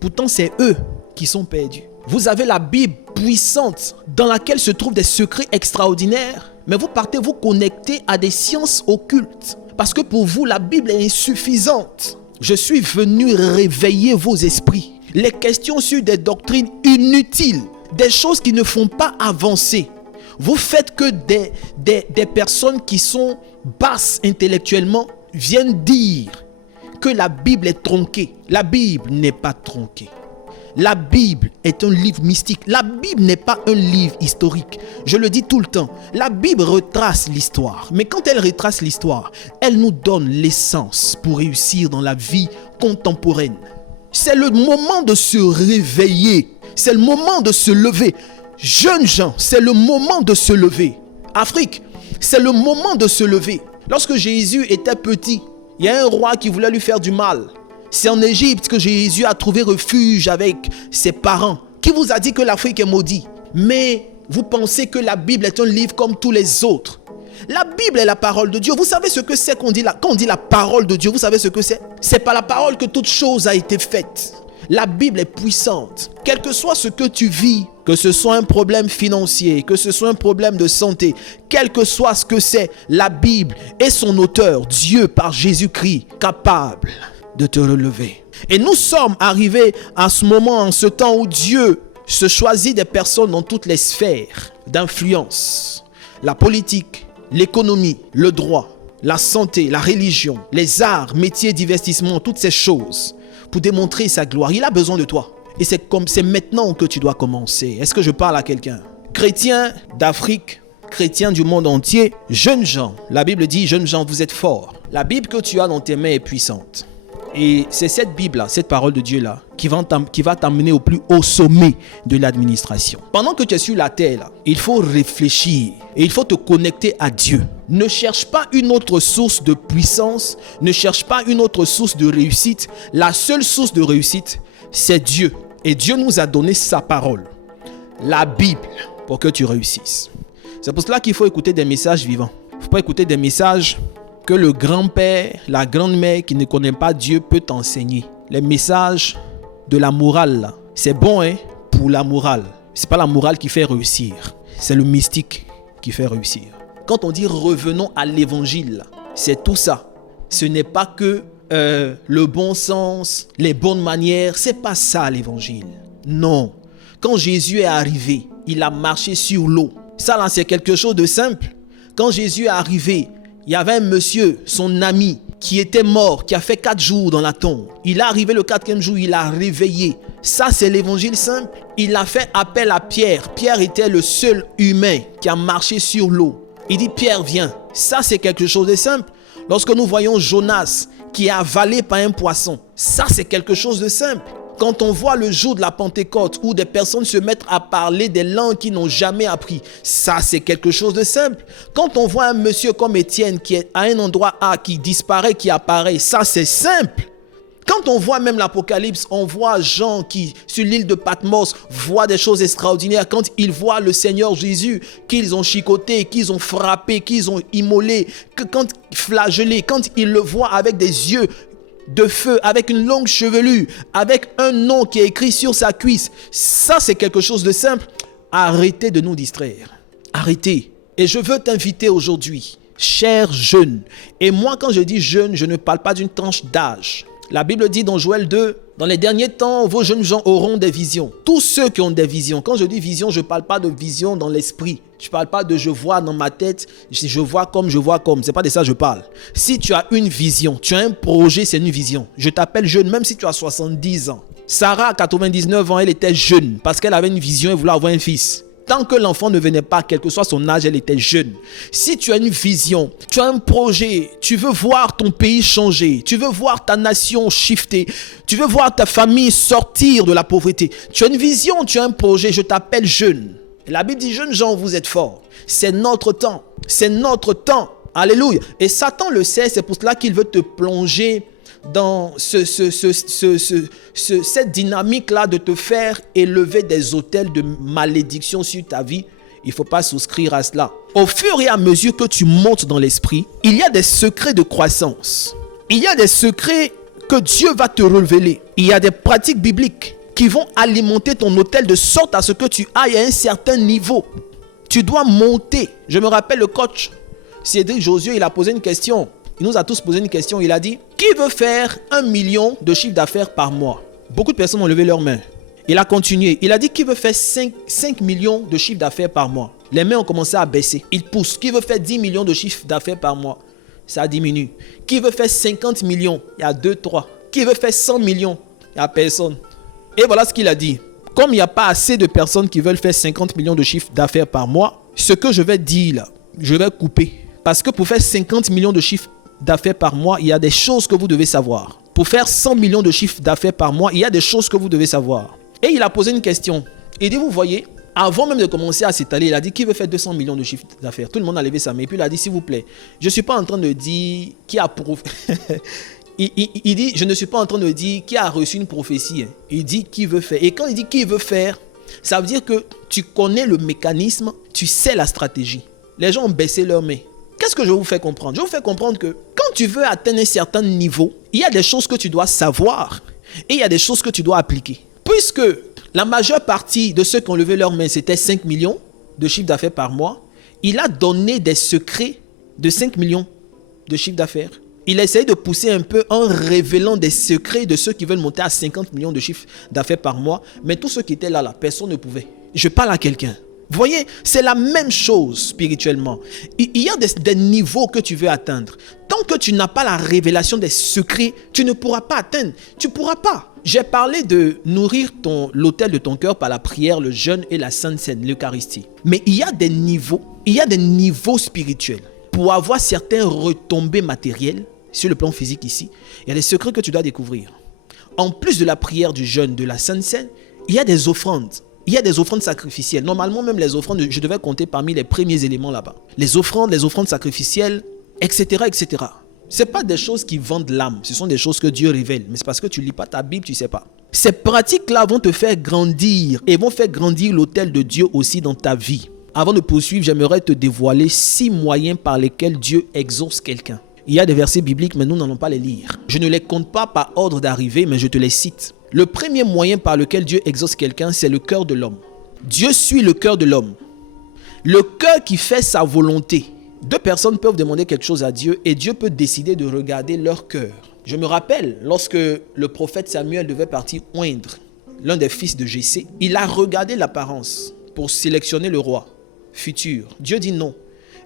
Pourtant c'est eux qui sont perdus. Vous avez la Bible puissante dans laquelle se trouvent des secrets extraordinaires, Mais vous partez vous connecter à des sciences occultes. Parce que pour vous, la Bible est insuffisante. Je suis venu réveiller vos esprits. Les questions sur des doctrines inutiles, des choses qui ne font pas avancer. Vous faites que des personnes qui sont basses intellectuellement viennent dire que la Bible est tronquée. La Bible n'est pas tronquée. La Bible est un livre mystique. La Bible n'est pas un livre historique. Je le dis tout le temps. La Bible retrace l'histoire. Mais quand elle retrace l'histoire, elle nous donne l'essence pour réussir dans la vie contemporaine. C'est le moment de se réveiller. C'est le moment de se lever. Jeunes gens, c'est le moment de se lever. Afrique, c'est le moment de se lever. Lorsque Jésus était petit, il y a un roi qui voulait lui faire du mal. C'est en Égypte que Jésus a trouvé refuge avec ses parents. Qui vous a dit que l'Afrique est maudite? Mais vous pensez que la Bible est un livre comme tous les autres. La Bible est la parole de Dieu. Vous savez ce que c'est quand on dit la parole de Dieu? Vous savez ce que c'est? C'est par la parole que toute chose a été faite. La Bible est puissante. Quel que soit ce que tu vis, que ce soit un problème financier, que ce soit un problème de santé, quel que soit ce que c'est, la Bible et son auteur, Dieu par Jésus-Christ, capable de te relever. Et nous sommes arrivés à ce moment, en ce temps où Dieu se choisit des personnes dans toutes les sphères d'influence. La politique, l'économie, le droit, la santé, la religion, les arts, métiers, divertissement, toutes ces choses pour démontrer sa gloire. Il a besoin de toi. Et c'est maintenant que tu dois commencer. Est-ce que je parle à quelqu'un? Chrétiens d'Afrique, chrétiens du monde entier, jeunes gens. La Bible dit, jeunes gens, vous êtes forts. La Bible que tu as dans tes mains est puissante. Et c'est cette Bible-là, cette parole de Dieu-là, qui va t'amener au plus haut sommet de l'administration. Pendant que tu es sur la terre, là, il faut réfléchir et il faut te connecter à Dieu. Ne cherche pas une autre source de puissance, ne cherche pas une autre source de réussite. La seule source de réussite, c'est Dieu. Et Dieu nous a donné sa parole, la Bible, pour que tu réussisses. C'est pour cela qu'il faut écouter des messages vivants. Il ne faut pas écouter des messages que le grand-père, la grand-mère qui ne connaît pas Dieu peut t'enseigner. Les messages de la morale, là, c'est bon pour la morale. Ce n'est pas la morale qui fait réussir. C'est le mystique qui fait réussir. Quand on dit revenons à l'évangile, c'est tout ça. Ce n'est pas que le bon sens, les bonnes manières. Ce n'est pas ça l'évangile. Non. Quand Jésus est arrivé, il a marché sur l'eau. Ça là, c'est quelque chose de simple. Quand Jésus est arrivé, il y avait un monsieur, son ami, qui était mort, qui a fait 4 jours dans la tombe. Il est arrivé le 4e jour, il a réveillé. Ça, c'est l'évangile simple. Il a fait appel à Pierre. Pierre était le seul humain qui a marché sur l'eau. Il dit, Pierre, viens. Ça, c'est quelque chose de simple. Lorsque nous voyons Jonas qui est avalé par un poisson, ça, c'est quelque chose de simple. Quand on voit le jour de la Pentecôte où des personnes se mettent à parler des langues qu'ils n'ont jamais appris, ça c'est quelque chose de simple. Quand on voit un monsieur comme Étienne qui est à un endroit A, qui disparaît, qui apparaît, ça c'est simple. Quand on voit même l'Apocalypse, on voit Jean qui, sur l'île de Patmos, voit des choses extraordinaires. Quand ils voient le Seigneur Jésus, qu'ils ont chicoté, qu'ils ont frappé, qu'ils ont immolé, quand flagellé, quand ils le voient avec des yeux de feu, avec une longue chevelure, avec un nom qui est écrit sur sa cuisse. Ça, c'est quelque chose de simple. Arrêtez de nous distraire. Arrêtez. Et je veux t'inviter aujourd'hui, chers jeunes. Et moi, quand je dis jeunes, je ne parle pas d'une tranche d'âge. La Bible dit dans Joël 2, dans les derniers temps, vos jeunes gens auront des visions. Tous ceux qui ont des visions. Quand je dis vision, je ne parle pas de vision dans l'esprit. Je ne parle pas de je vois dans ma tête, je vois comme. Ce n'est pas de ça que je parle. Si tu as une vision, tu as un projet, c'est une vision. Je t'appelle jeune, même si tu as 70 ans. Sarah, à 99 ans, elle était jeune parce qu'elle avait une vision et voulait avoir un fils. Tant que l'enfant ne venait pas, quel que soit son âge, elle était jeune. Si tu as une vision, tu as un projet, tu veux voir ton pays changer, tu veux voir ta nation shifter, tu veux voir ta famille sortir de la pauvreté. Tu as une vision, tu as un projet, je t'appelle jeune. Et la Bible dit, jeunes gens, vous êtes forts. C'est notre temps. C'est notre temps. Alléluia. Et Satan le sait, c'est pour cela qu'il veut te plonger dans cette dynamique-là de te faire élever des autels de malédiction sur ta vie. Il ne faut pas souscrire à cela. Au fur et à mesure que tu montes dans l'esprit, il y a des secrets de croissance. Il y a des secrets que Dieu va te révéler. Il y a des pratiques bibliques qui vont alimenter ton autel de sorte à ce que tu ailles à un certain niveau. Tu dois monter. Je me rappelle le coach Cédric Josué, il a posé une question. Il nous a tous posé une question. Il a dit, qui veut faire 1 million de chiffre d'affaires par mois? Beaucoup de personnes ont levé leurs mains. Il a continué. Il a dit, qui veut faire 5 millions de chiffre d'affaires par mois? Les mains ont commencé à baisser. Il pousse. Qui veut faire 10 millions de chiffre d'affaires par mois? Ça diminue. Qui veut faire 50 millions? Il y a 2, 3. Qui veut faire 100 millions? Il n'y a personne. Et voilà ce qu'il a dit. Comme il n'y a pas assez de personnes qui veulent faire 50 millions de chiffre d'affaires par mois, ce que je vais dire là, je vais couper. Parce que pour faire 50 millions de chiffre d'affaires par mois, il y a des choses que vous devez savoir. Pour faire 100 millions de chiffre d'affaires par mois, il y a des choses que vous devez savoir. Et il a posé une question. Il dit, vous voyez, avant même de commencer à s'étaler, il a dit, qui veut faire 200 millions de chiffre d'affaires? Tout le monde a levé sa main. Et puis il a dit, s'il vous plaît, je ne suis pas en train de dire qui a il dit, je ne suis pas en train de dire qui a reçu une prophétie. Il dit qui veut faire. Et quand il dit qui veut faire, ça veut dire que tu connais le mécanisme, tu sais la stratégie. Les gens ont baissé leurs mains. Qu'est-ce que je vous fais comprendre? Je vous fais comprendre que quand tu veux atteindre un certain niveau, il y a des choses que tu dois savoir et il y a des choses que tu dois appliquer. Puisque la majeure partie de ceux qui ont levé leurs mains, c'était 5 millions de chiffre d'affaires par mois, il a donné des secrets de 5 millions de chiffre d'affaires. Il a essayé de pousser un peu en révélant des secrets de ceux qui veulent monter à 50 millions de chiffre d'affaires par mois. Mais tous ceux qui étaient là, personne ne pouvait. Je parle à quelqu'un. Vous voyez, c'est la même chose spirituellement. Il y a des niveaux que tu veux atteindre. Tant que tu n'as pas la révélation des secrets, tu ne pourras pas atteindre. Tu ne pourras pas. J'ai parlé de nourrir l'autel de ton cœur par la prière, le jeûne et la sainte seine, l'Eucharistie. Mais il y a des niveaux spirituels. Pour avoir certaines retombées matérielles, sur le plan physique ici, il y a des secrets que tu dois découvrir. En plus de la prière, du jeûne, de la sainte seine, il y a des offrandes. Il y a des offrandes sacrificielles. Normalement, même les offrandes, je devais compter parmi les premiers éléments là-bas. Les offrandes sacrificielles, etc., etc. Ce n'est pas des choses qui vendent l'âme. Ce sont des choses que Dieu révèle. Mais c'est parce que tu ne lis pas ta Bible, tu ne sais pas. Ces pratiques-là vont te faire grandir et vont faire grandir l'autel de Dieu aussi dans ta vie. Avant de poursuivre, j'aimerais te dévoiler 6 moyens par lesquels Dieu exauce quelqu'un. Il y a des versets bibliques, mais nous n'allons pas les lire. Je ne les compte pas par ordre d'arrivée, mais je te les cite. Le premier moyen par lequel Dieu exauce quelqu'un, c'est le cœur de l'homme. Dieu suit le cœur de l'homme. Le cœur qui fait sa volonté. 2 personnes peuvent demander quelque chose à Dieu et Dieu peut décider de regarder leur cœur. Je me rappelle, lorsque le prophète Samuel devait partir oindre l'un des fils de Jessé, il a regardé l'apparence pour sélectionner le roi futur. Dieu dit non.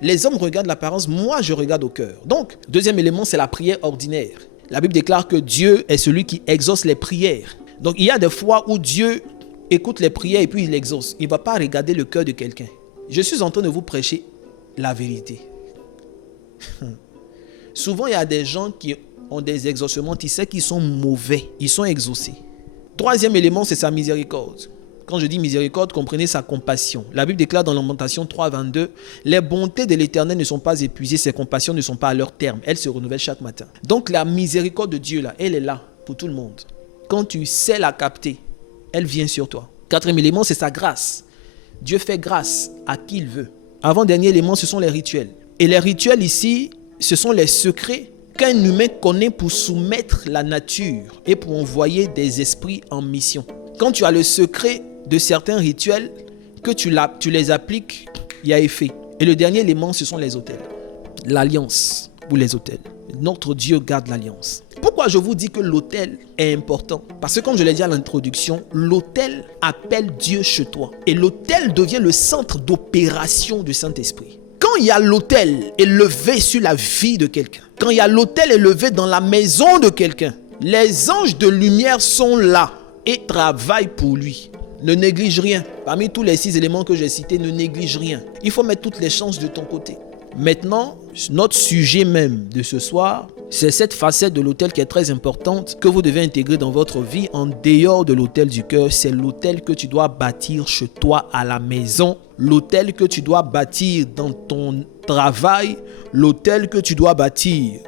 Les hommes regardent l'apparence, moi je regarde au cœur. Donc, deuxième élément, c'est la prière ordinaire. La Bible déclare que Dieu est celui qui exauce les prières. Donc, il y a des fois où Dieu écoute les prières et puis il exauce. Il ne va pas regarder le cœur de quelqu'un. Je suis en train de vous prêcher la vérité. Souvent, il y a des gens qui ont des exaucements, tu sais qu'ils sont mauvais. Ils sont exaucés. Troisième élément, c'est sa miséricorde. Quand je dis miséricorde, comprenez sa compassion. La Bible déclare dans Lamentation 3, 22, « Les bontés de l'Éternel ne sont pas épuisées, ses compassions ne sont pas à leur terme. Elles se renouvellent chaque matin. » Donc la miséricorde de Dieu, là, elle est là pour tout le monde. Quand tu sais la capter, elle vient sur toi. Quatrième élément, c'est sa grâce. Dieu fait grâce à qui il veut. Avant-dernier élément, ce sont les rituels. Et les rituels ici, ce sont les secrets qu'un humain connaît pour soumettre la nature et pour envoyer des esprits en mission. Quand tu as le secret de certains rituels, que tu les appliques, il y a effet. Et le dernier élément, ce sont les autels. L'alliance ou les autels. Notre Dieu garde l'alliance. Pourquoi je vous dis que l'autel est important? Parce que comme je l'ai dit à l'introduction, l'autel appelle Dieu chez toi. Et l'autel devient le centre d'opération du Saint-Esprit. Quand il y a l'autel élevé sur la vie de quelqu'un, quand il y a l'autel élevé dans la maison de quelqu'un, les anges de lumière sont là et travaillent pour lui. Ne néglige rien. Parmi tous les 6 éléments que j'ai cités, ne néglige rien. Il faut mettre toutes les chances de ton côté. Maintenant, notre sujet même de ce soir, c'est cette facette de l'autel qui est très importante, que vous devez intégrer dans votre vie en dehors de l'autel du cœur. C'est l'autel que tu dois bâtir chez toi à la maison, l'autel que tu dois bâtir dans ton travail, l'autel que tu dois bâtir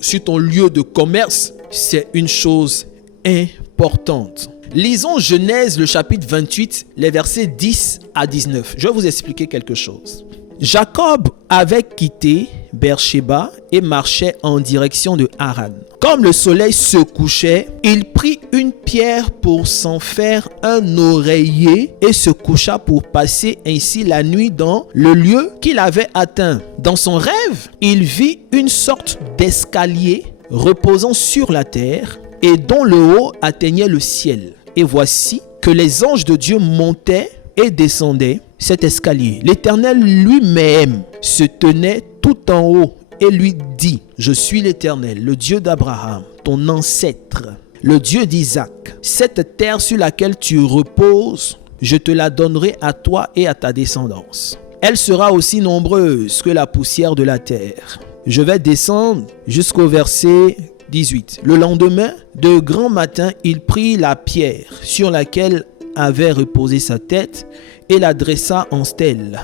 sur ton lieu de commerce. C'est une chose importante. Lisons Genèse, le chapitre 28, les versets 10 à 19. Je vais vous expliquer quelque chose. Jacob avait quitté Beersheba et marchait en direction de Haran. Comme le soleil se couchait, il prit une pierre pour s'en faire un oreiller et se coucha pour passer ainsi la nuit dans le lieu qu'il avait atteint. Dans son rêve, il vit une sorte d'escalier reposant sur la terre et dont le haut atteignait le ciel. Et voici que les anges de Dieu montaient et descendaient cet escalier. L'Éternel lui-même se tenait tout en haut et lui dit: je suis l'Éternel, le Dieu d'Abraham, ton ancêtre, le Dieu d'Isaac. Cette terre sur laquelle tu reposes, je te la donnerai à toi et à ta descendance. Elle sera aussi nombreuse que la poussière de la terre. Je vais descendre jusqu'au verset 18. Le lendemain, de grand matin, il prit la pierre sur laquelle avait reposé sa tête et la dressa en stèle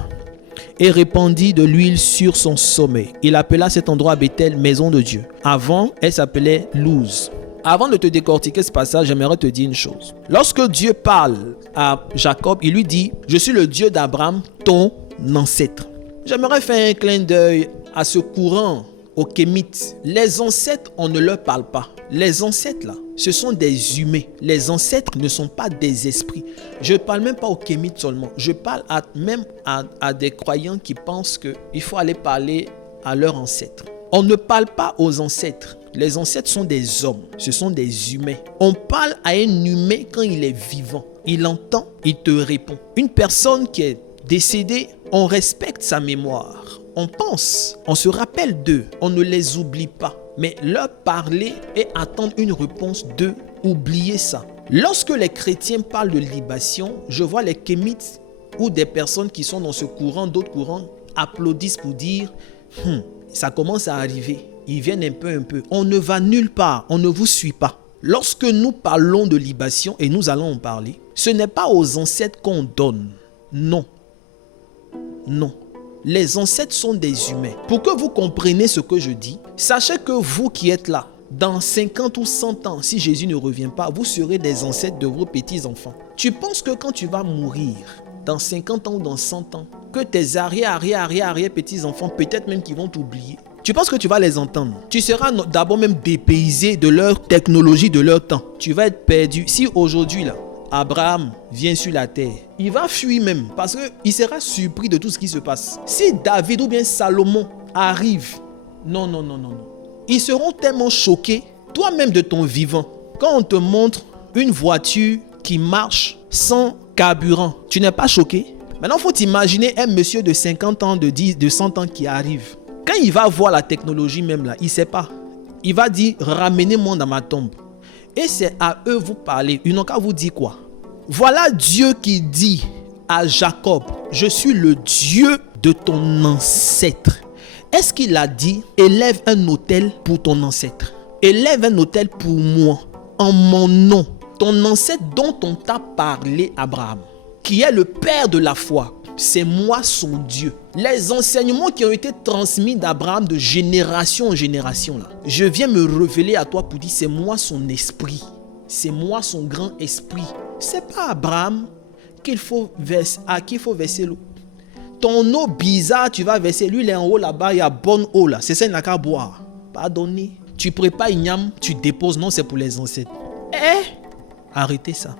et répandit de l'huile sur son sommet. Il appela cet endroit Bethel, maison de Dieu. Avant, elle s'appelait Luz. Avant de te décortiquer ce passage, j'aimerais te dire une chose. Lorsque Dieu parle à Jacob, il lui dit: je suis le Dieu d'Abraham, ton ancêtre. J'aimerais faire un clin d'œil à ce courant, aux Kémites. Les ancêtres, on ne leur parle pas. Les ancêtres là, ce sont des humains. Les ancêtres ne sont pas des esprits. Je ne parle même pas aux Kémites seulement. Je parle même à des croyants qui pensent qu'il faut aller parler à leurs ancêtres. On ne parle pas aux ancêtres. Les ancêtres sont des hommes. Ce sont des humains. On parle à un humain quand il est vivant. Il entend, il te répond. Une personne qui est décédée, on respecte sa mémoire. On pense, on se rappelle d'eux, on ne les oublie pas. Mais leur parler et attendre une réponse d'eux, oubliez ça. Lorsque les chrétiens parlent de libation, je vois les kémites ou des personnes qui sont dans ce courant, d'autres courants, applaudissent pour dire ça commence à arriver. Ils viennent un peu. On ne va nulle part, on ne vous suit pas. Lorsque nous parlons de libation, et nous allons en parler, ce n'est pas aux ancêtres qu'on donne. Non. Les ancêtres sont des humains. Pour que vous compreniez ce que je dis, sachez que vous qui êtes là, dans 50 ou 100 ans, si Jésus ne revient pas, vous serez des ancêtres de vos petits-enfants. Tu penses que quand tu vas mourir, dans 50 ans ou dans 100 ans, que tes arrière-petits-enfants, peut-être même qu'ils vont t'oublier, tu penses que tu vas les entendre? Tu seras d'abord même dépaysé de leur technologie, de leur temps. Tu vas être perdu. Si aujourd'hui, là, Abraham vient sur la terre, il va fuir même parce qu'il sera surpris de tout ce qui se passe. Si David ou bien Salomon arrive, non. Ils seront tellement choqués, toi-même de ton vivant. Quand on te montre une voiture qui marche sans carburant, tu n'es pas choqué? Maintenant, il faut t'imaginer un monsieur de 50 ans, de 100 ans qui arrive. Quand il va voir la technologie même là, il ne sait pas. Il va dire: ramenez-moi dans ma tombe. Et c'est à eux vous parler. Ils n'ont qu'à vous dire quoi? Voilà Dieu qui dit à Jacob: je suis le Dieu de ton ancêtre. Est-ce qu'il a dit: élève un autel pour ton ancêtre? Élève un autel pour moi, en mon nom. Ton ancêtre dont on t'a parlé, Abraham, qui est le père de la foi. C'est moi son Dieu. Les enseignements qui ont été transmis d'Abraham de génération en génération, là, je viens me révéler à toi pour dire: c'est moi son esprit. C'est moi son grand esprit. C'est pas Abraham à qui il faut verser l'eau. Ton eau bizarre, tu vas verser. Lui, il est en haut là-bas, il y a bonne eau là. C'est ça, il n'a qu'à boire. Pardonnez. Tu prépares igname, tu déposes. Non, c'est pour les ancêtres. Arrêtez ça.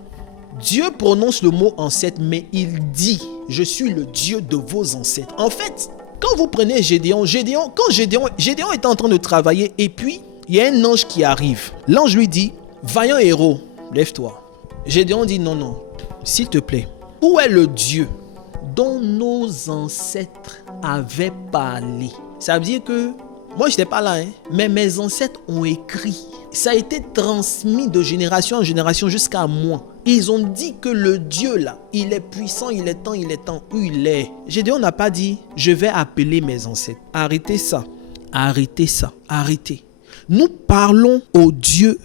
Dieu prononce le mot ancêtre, mais il dit: je suis le Dieu de vos ancêtres. En fait, quand vous prenez Gédéon était en train de travailler, et puis il y a un ange qui arrive. L'ange lui dit: vaillant héros, lève-toi. Gédéon dit: non, s'il te plaît, où est le Dieu dont nos ancêtres avaient parlé? Ça veut dire que moi, je n'étais pas là, mais mes ancêtres ont écrit. Ça a été transmis de génération en génération jusqu'à moi. Ils ont dit que le Dieu là, il est puissant, il est temps où il est. Gédéon n'a pas dit: je vais appeler mes ancêtres. Arrêtez ça. Arrêtez. Nous parlons au Dieu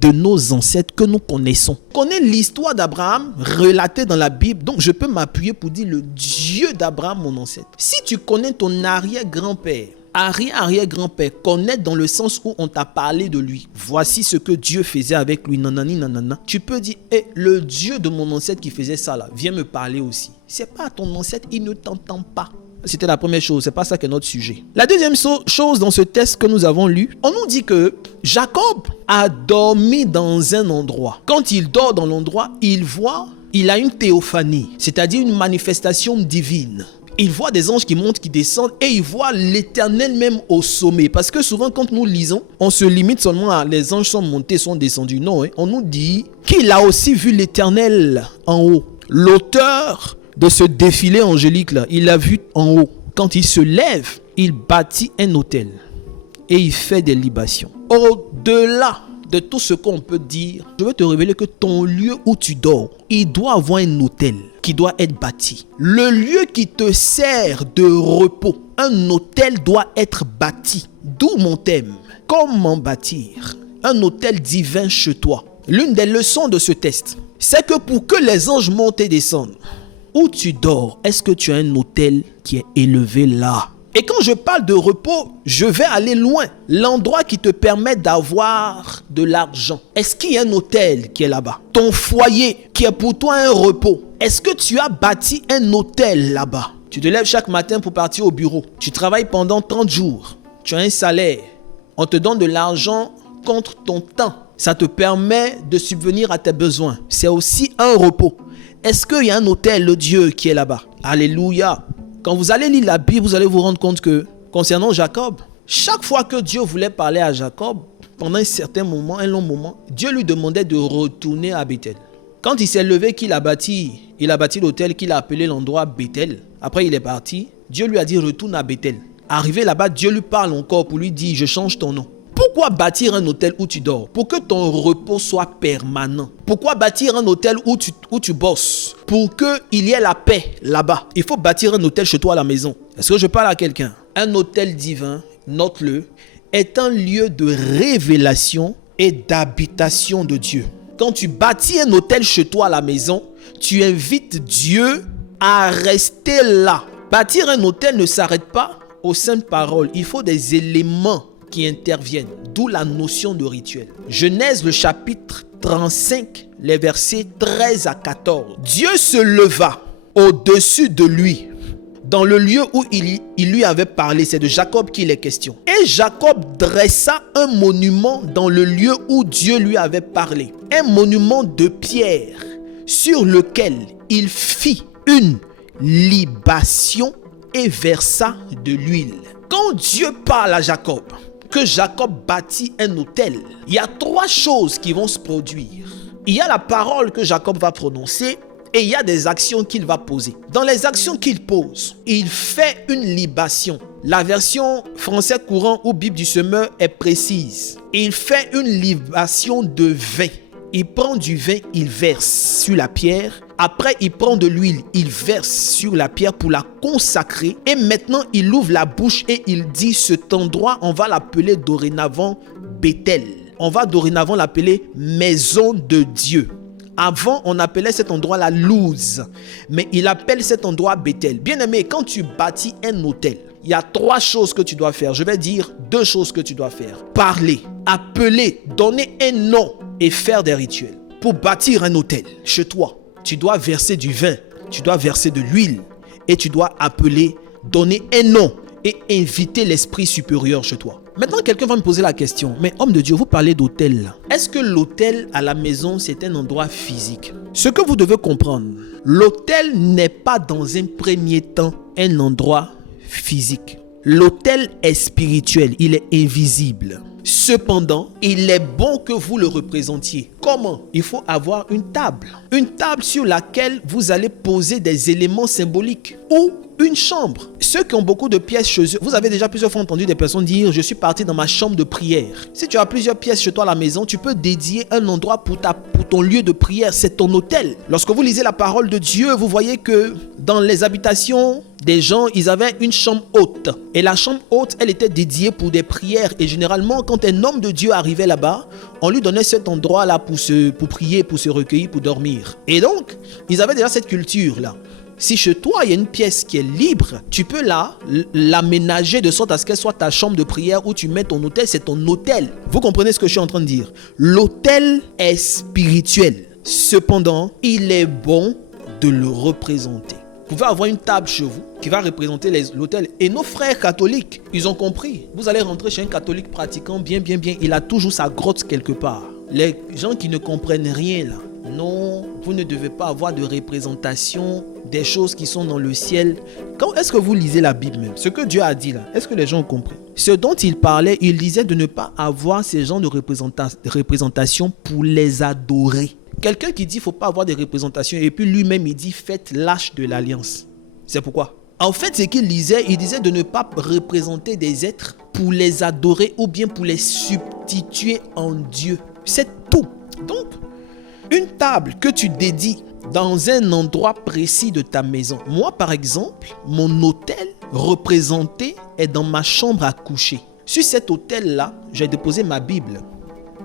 de nos ancêtres que nous connaissons. On connaît l'histoire d'Abraham relatée dans la Bible, donc je peux m'appuyer pour dire le Dieu d'Abraham, mon ancêtre. Si tu connais ton arrière-grand-père, connaître dans le sens où on t'a parlé de lui, voici ce que Dieu faisait avec lui, nanana. Tu peux dire: le Dieu de mon ancêtre qui faisait ça là, viens me parler aussi. C'est pas ton ancêtre, il ne t'entend pas. C'était la première chose, c'est pas ça qui est notre sujet. La deuxième chose dans ce texte que nous avons lu, on nous dit que Jacob a dormi dans un endroit. Quand il dort dans l'endroit, il a une théophanie, c'est-à-dire une manifestation divine. Il voit des anges qui montent, qui descendent et il voit l'Éternel même au sommet. Parce que souvent quand nous lisons, on se limite seulement à les anges sont montés, sont descendus. Non, on nous dit qu'il a aussi vu l'Éternel en haut. L'auteur de ce défilé angélique là, il l'a vu en haut. Quand il se lève, il bâtit un autel et il fait des libations. Au-delà de tout ce qu'on peut dire, je veux te révéler que ton lieu où tu dors, il doit avoir un autel qui doit être bâti. Le lieu qui te sert de repos, un autel doit être bâti. D'où mon thème. Comment bâtir un autel divin chez toi? L'une des leçons de ce test, c'est que pour que les anges montent et descendent, où tu dors, est-ce que tu as un autel qui est élevé là? Et quand je parle de repos, je vais aller loin. L'endroit qui te permet d'avoir de l'argent. Est-ce qu'il y a un hôtel qui est là-bas? Ton foyer qui est pour toi un repos. Est-ce que tu as bâti un hôtel là-bas? Tu te lèves chaque matin pour partir au bureau. Tu travailles pendant 30 jours. Tu as un salaire. On te donne de l'argent contre ton temps. Ça te permet de subvenir à tes besoins. C'est aussi un repos. Est-ce qu'il y a un hôtel, le Dieu, qui est là-bas? Alléluia. Quand vous allez lire la Bible, vous allez vous rendre compte que, concernant Jacob, chaque fois que Dieu voulait parler à Jacob, pendant un certain moment, un long moment, Dieu lui demandait de retourner à Bethel. Quand il s'est levé, qu'il a bâti l'autel qu'il a appelé l'endroit Bethel. Après, il est parti. Dieu lui a dit, retourne à Bethel. Arrivé là-bas, Dieu lui parle encore pour lui dire, je change ton nom. Pourquoi bâtir un hôtel où tu dors? Pour que ton repos soit permanent. Pourquoi bâtir un hôtel où tu bosses? Pour qu'il y ait la paix là-bas. Il faut bâtir un hôtel chez toi à la maison. Est-ce que je parle à quelqu'un? Un hôtel divin, note-le, est un lieu de révélation et d'habitation de Dieu. Quand tu bâtis un hôtel chez toi à la maison, tu invites Dieu à rester là. Bâtir un hôtel ne s'arrête pas aux saintes paroles. Il faut des éléments qui interviennent, d'où la notion de rituel. Genèse le chapitre 35, les versets 13 à 14. Dieu se leva au-dessus de lui, dans le lieu où il lui avait parlé. C'est de Jacob qu'il est question. Et Jacob dressa un monument dans le lieu où Dieu lui avait parlé. Un monument de pierre sur lequel il fit une libation et versa de l'huile. Quand Dieu parle à Jacob, que Jacob bâtit un autel, il y a 3 choses qui vont se produire. Il y a la parole que Jacob va prononcer et il y a des actions qu'il va poser. Dans les actions qu'il pose, il fait une libation. La version français courant ou Bible du semeur est précise. Il fait une libation de vin. Il prend du vin, il verse sur la pierre. Après, il prend de l'huile, il verse sur la pierre pour la consacrer. Et maintenant, il ouvre la bouche et il dit, cet endroit, on va l'appeler dorénavant Bethel. On va dorénavant l'appeler maison de Dieu. Avant, on appelait cet endroit la Luz. Mais il appelle cet endroit Bethel. Bien aimé, quand tu bâtis un hôtel, il y a 3 choses que tu dois faire. Je vais dire 2 choses que tu dois faire. Parler, appeler, donner un nom et faire des rituels. Pour bâtir un hôtel chez toi, tu dois verser du vin, tu dois verser de l'huile et tu dois appeler, donner un nom et inviter l'esprit supérieur chez toi. Maintenant, quelqu'un va me poser la question, mais homme de Dieu, vous parlez d'hôtel là. Est-ce que l'hôtel à la maison, c'est un endroit physique? Ce que vous devez comprendre, l'hôtel n'est pas dans un premier temps un endroit physique. L'hôtel est spirituel, il est invisible. Cependant, il est bon que vous le représentiez. Comment? Il faut avoir une table. Une table sur laquelle vous allez poser des éléments symboliques ou une chambre. Ceux qui ont beaucoup de pièces chez eux, vous avez déjà plusieurs fois entendu des personnes dire « Je suis parti dans ma chambre de prière ». Si tu as plusieurs pièces chez toi à la maison, tu peux dédier un endroit pour ton lieu de prière. C'est ton hôtel. Lorsque vous lisez la parole de Dieu, vous voyez que dans les habitations des gens, ils avaient une chambre haute. Et la chambre haute, elle était dédiée pour des prières. Et généralement, quand un homme de Dieu arrivait là-bas, on lui donnait cet endroit-là pour prier, pour se recueillir, pour dormir. Et donc, ils avaient déjà cette culture-là. Si chez toi, il y a une pièce qui est libre, tu peux l'aménager de sorte à ce qu'elle soit ta chambre de prière où tu mets ton hôtel, c'est ton hôtel. Vous comprenez ce que je suis en train de dire? L'hôtel est spirituel. Cependant, il est bon de le représenter. Vous pouvez avoir une table chez vous qui va représenter l'autel. Et nos frères catholiques, ils ont compris. Vous allez rentrer chez un catholique pratiquant bien. Il a toujours sa grotte quelque part. Les gens qui ne comprennent rien là, non, vous ne devez pas avoir de représentation des choses qui sont dans le ciel. Est-ce que vous lisez la Bible même? Ce que Dieu a dit là, est-ce que les gens ont compris? Ce dont il parlait, il disait de ne pas avoir ces genres de représentation pour les adorer. Quelqu'un qui dit qu'il ne faut pas avoir des représentations et puis lui-même il dit faites l'âge de l'alliance. C'est pourquoi? En fait, ce qu'il disait, il disait de ne pas représenter des êtres pour les adorer ou bien pour les substituer en Dieu. C'est tout. Donc, une table que tu dédies dans un endroit précis de ta maison. Moi, par exemple, mon autel représenté est dans ma chambre à coucher. Sur cet autel-là, j'ai déposé ma Bible.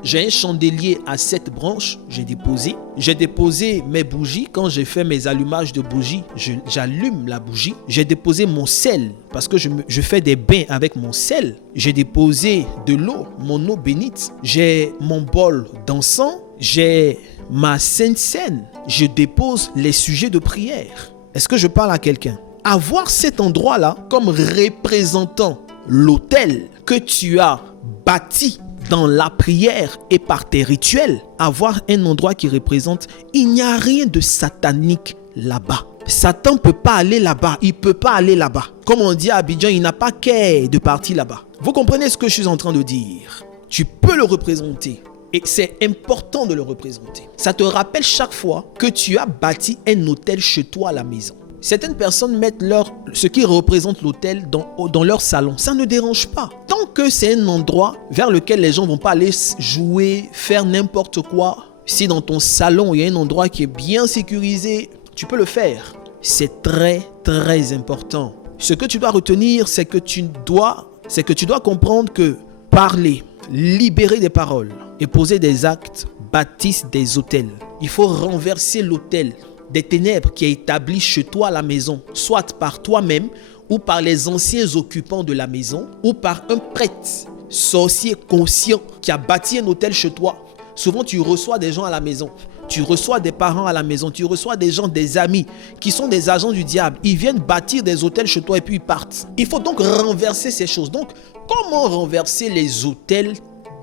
J'ai un chandelier à 7 branches, j'ai déposé mes bougies. Quand j'ai fait mes allumages de bougies, j'allume la bougie. J'ai déposé mon sel parce que je fais des bains avec mon sel. J'ai déposé de l'eau, mon eau bénite. J'ai mon bol d'encens. J'ai ma sainte scène. Je dépose les sujets de prière. Est-ce que je parle à quelqu'un? Avoir cet endroit-là comme représentant l'autel que tu as bâti dans la prière et par tes rituels, avoir un endroit qui représente, il n'y a rien de satanique là-bas. Satan ne peut pas aller là-bas, il ne peut pas aller là-bas. Comme on dit à Abidjan, il n'a pas qu'à de partir là-bas. Vous comprenez ce que je suis en train de dire? Tu peux le représenter et c'est important de le représenter. Ça te rappelle chaque fois que tu as bâti un autel chez toi à la maison. Certaines personnes mettent ce qui représente l'autel dans leur salon. Ça ne dérange pas. Tant que c'est un endroit vers lequel les gens ne vont pas aller jouer, faire n'importe quoi. Si dans ton salon, il y a un endroit qui est bien sécurisé, tu peux le faire. C'est très, très important. Ce que tu dois retenir, c'est que tu dois comprendre que parler, libérer des paroles et poser des actes bâtissent des autels. Il faut renverser l'autel des ténèbres qui est établi chez toi à la maison, soit par toi-même ou par les anciens occupants de la maison ou par un prêtre sorcier conscient qui a bâti un hôtel chez toi. Souvent, tu reçois des gens à la maison, tu reçois des parents à la maison, tu reçois des gens, des amis qui sont des agents du diable. Ils viennent bâtir des hôtels chez toi et puis ils partent. Il faut donc renverser ces choses. Donc, comment renverser les hôtels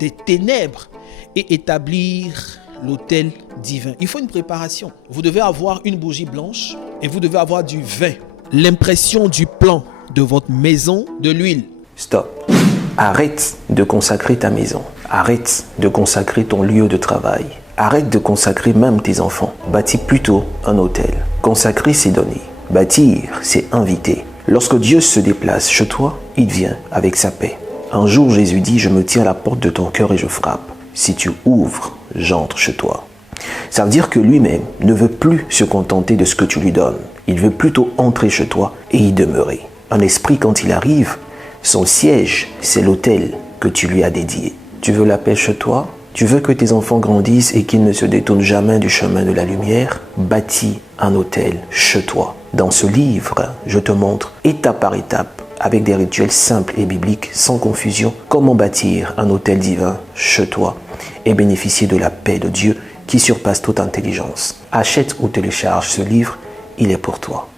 des ténèbres et établir l'autel divin? Il faut une préparation. Vous devez avoir une bougie blanche et vous devez avoir du vin, l'impression du plan de votre maison, de l'huile. Stop. Arrête de consacrer ta maison. Arrête de consacrer ton lieu de travail. Arrête de consacrer même tes enfants. Bâtis plutôt un autel. Consacrer, c'est donner. Bâtir, c'est inviter. Lorsque Dieu se déplace chez toi, il vient avec sa paix. Un jour, Jésus dit, je me tiens à la porte de ton cœur et je frappe. Si tu ouvres, j'entre chez toi. Ça veut dire que lui-même ne veut plus se contenter de ce que tu lui donnes. Il veut plutôt entrer chez toi et y demeurer. Un esprit, quand il arrive, son siège, c'est l'autel que tu lui as dédié. Tu veux la paix chez toi? Tu veux que tes enfants grandissent et qu'ils ne se détournent jamais du chemin de la lumière? Bâtis un autel chez toi. Dans ce livre, je te montre étape par étape, avec des rituels simples et bibliques, sans confusion, comment bâtir un autel divin chez toi et bénéficier de la paix de Dieu qui surpasse toute intelligence. Achète ou télécharge ce livre, il est pour toi.